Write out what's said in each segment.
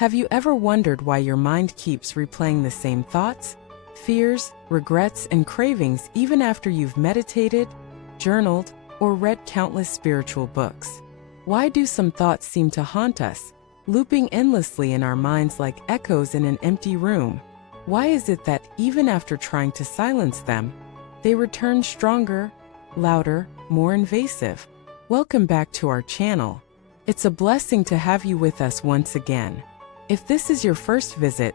Have you ever wondered why your mind keeps replaying the same thoughts, fears, regrets, and cravings even after you've meditated, journaled, or read countless spiritual books? Why do some thoughts seem to haunt us, looping endlessly in our minds like echoes in an empty room? Why is it that, even after trying to silence them, they return stronger, louder, more invasive? Welcome back to our channel. It's a blessing to have you with us once again. If this is your first visit,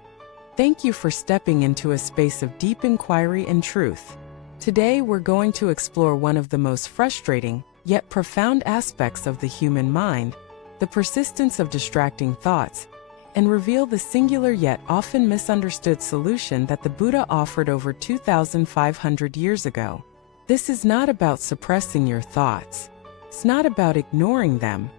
thank you for stepping into a space of deep inquiry and truth. Today we're going to explore one of the most frustrating, yet profound aspects of the human mind, the persistence of distracting thoughts, and reveal the singular yet often misunderstood solution that the Buddha offered over 2,500 years ago. This is not about suppressing your thoughts. It's not about ignoring them,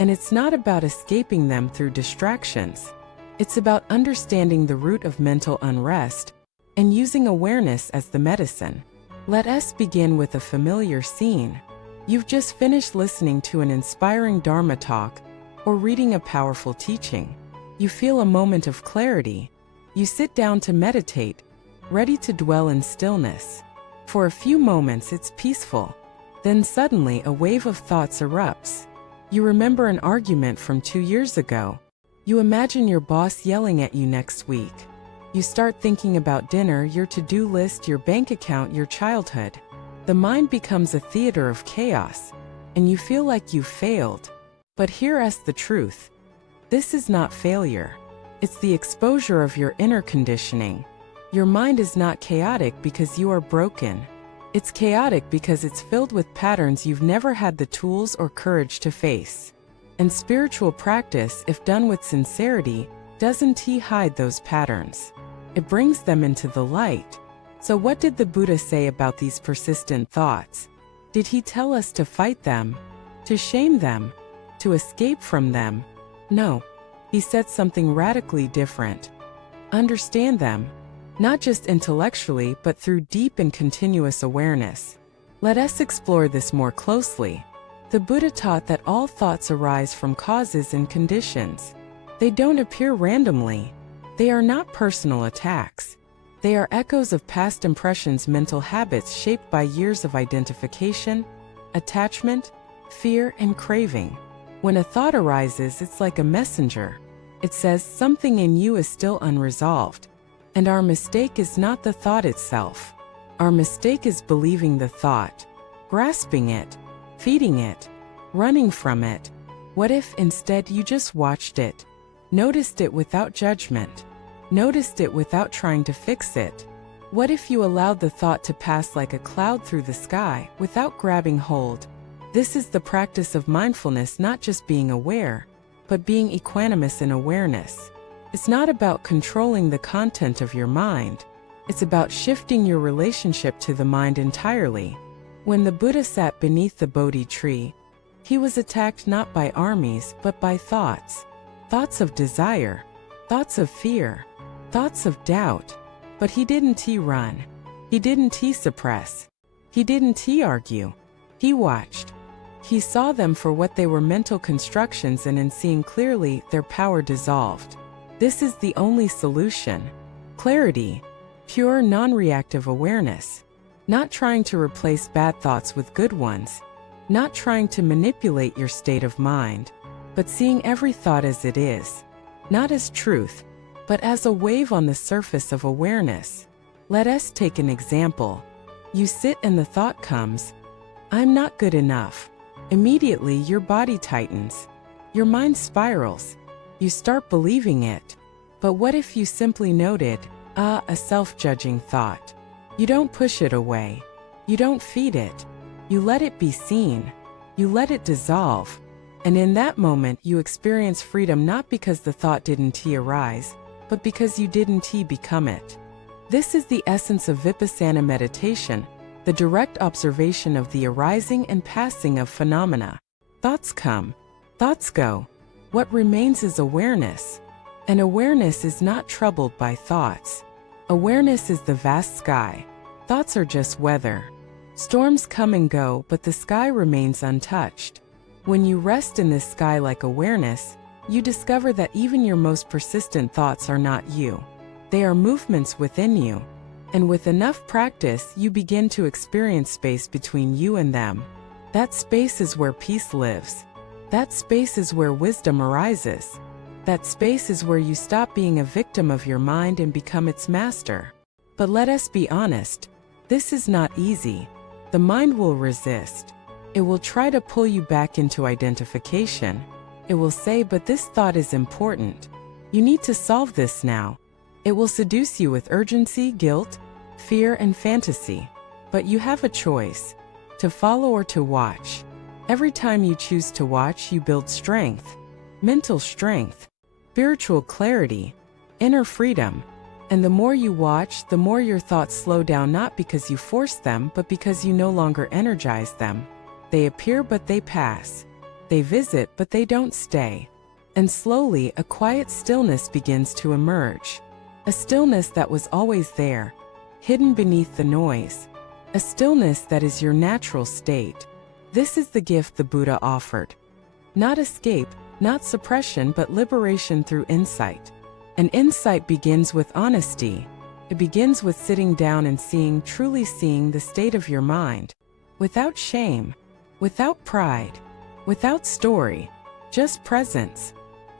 and it's not about escaping them through distractions. It's about understanding the root of mental unrest and using awareness as the medicine. Let us begin with a familiar scene. You've just finished listening to an inspiring Dharma talk or reading a powerful teaching. You feel a moment of clarity. You sit down to meditate, ready to dwell in stillness. For a few moments it's peaceful. Then suddenly a wave of thoughts erupts. You remember an argument from 2 years ago. You imagine your boss yelling at you next week. You start thinking about dinner, your to-do list, your bank account, your childhood. The mind becomes a theater of chaos, and you feel like you've failed. But here's the truth. This is not failure. It's the exposure of your inner conditioning. Your mind is not chaotic because you are broken. It's chaotic because it's filled with patterns you've never had the tools or courage to face. And spiritual practice, if done with sincerity, doesn't hide those patterns. It brings them into the light. So what did the Buddha say about these persistent thoughts? Did he tell us to fight them? To shame them? To escape from them? No. He said something radically different. Understand them, not just intellectually but through deep and continuous awareness. Let us explore this more closely. The Buddha taught that all thoughts arise from causes and conditions. They don't appear randomly. They are not personal attacks. They are echoes of past impressions, mental habits shaped by years of identification, attachment, fear, and craving. When a thought arises, it's like a messenger. It says something in you is still unresolved. And our mistake is not the thought itself. Our mistake is believing the thought, grasping it, feeding it, running from it. What if instead you just watched it, noticed it without judgment, noticed it without trying to fix it? What if you allowed the thought to pass like a cloud through the sky without grabbing hold? This is the practice of mindfulness, not just being aware, but being equanimous in awareness. It's not about controlling the content of your mind. It's about shifting your relationship to the mind entirely. When the Buddha sat beneath the Bodhi tree, he was attacked not by armies but by thoughts. Thoughts of desire, thoughts of fear, thoughts of doubt. But he didn't run. He didn't suppress. He didn't argue. He watched. He saw them for what they were, mental constructions, and in seeing clearly, their power dissolved. This is the only solution. Clarity. Pure, non-reactive awareness. Not trying to replace bad thoughts with good ones. Not trying to manipulate your state of mind. But seeing every thought as it is. Not as truth, but as a wave on the surface of awareness. Let us take an example. You sit and the thought comes, I'm not good enough. Immediately your body tightens. Your mind spirals. You start believing it. But what if you simply noted, a self-judging thought? You don't push it away. You don't feed it. You let it be seen. You let it dissolve. And in that moment you experience freedom, not because the thought didn't arise, but because you didn't become it. This is the essence of Vipassana meditation, the direct observation of the arising and passing of phenomena. Thoughts come. Thoughts go. What remains is awareness. And awareness is not troubled by thoughts. Awareness is the vast sky. Thoughts are just weather. Storms come and go, but the sky remains untouched. When you rest in this sky like awareness, You discover that even your most persistent thoughts are not you. They are movements within you. And with enough practice, you begin to experience space between you and them. That space is where peace lives. That space is where wisdom arises. That space is where you stop being a victim of your mind and become its master. But let us be honest, this is not easy. The mind will resist. It will try to pull you back into identification. It will say, but this thought is important. You need to solve this now. It will seduce you with urgency, guilt, fear, and fantasy. But you have a choice, to follow or to watch. Every time you choose to watch, you build strength, mental strength, spiritual clarity, inner freedom. And the more you watch, the more your thoughts slow down, not because you force them, but because you no longer energize them. They appear, but they pass. They visit, but they don't stay. And slowly, a quiet stillness begins to emerge. A stillness that was always there, hidden beneath the noise. A stillness that is your natural state. This is the gift the Buddha offered. Not escape, not suppression, but liberation through insight. And insight begins with honesty. It begins with sitting down and seeing, truly seeing the state of your mind. Without shame, without pride, without story, just presence.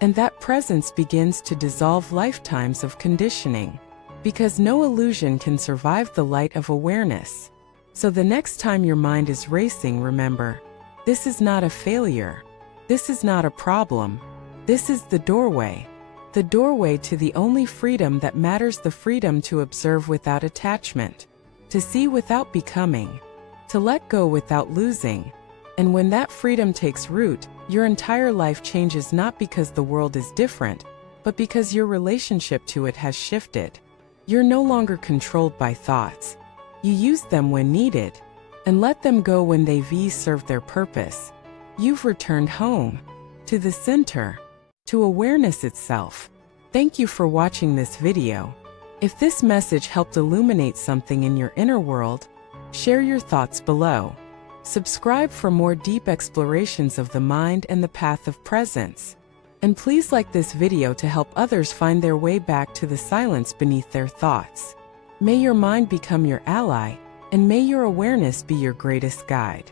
And that presence begins to dissolve lifetimes of conditioning. Because no illusion can survive the light of awareness. So the next time your mind is racing, remember, this is not a failure. This is not a problem. This is the doorway. The doorway to the only freedom that matters, the freedom to observe without attachment, to see without becoming, to let go without losing. And when that freedom takes root, your entire life changes, not because the world is different, but because your relationship to it has shifted. You're no longer controlled by thoughts. You use them when needed, and let them go when they've served their purpose. You've returned home, to the center, to awareness itself. Thank you for watching this video. If this message helped illuminate something in your inner world, share your thoughts below. Subscribe for more deep explorations of the mind and the path of presence. And please like this video to help others find their way back to the silence beneath their thoughts. May your mind become your ally, and may your awareness be your greatest guide.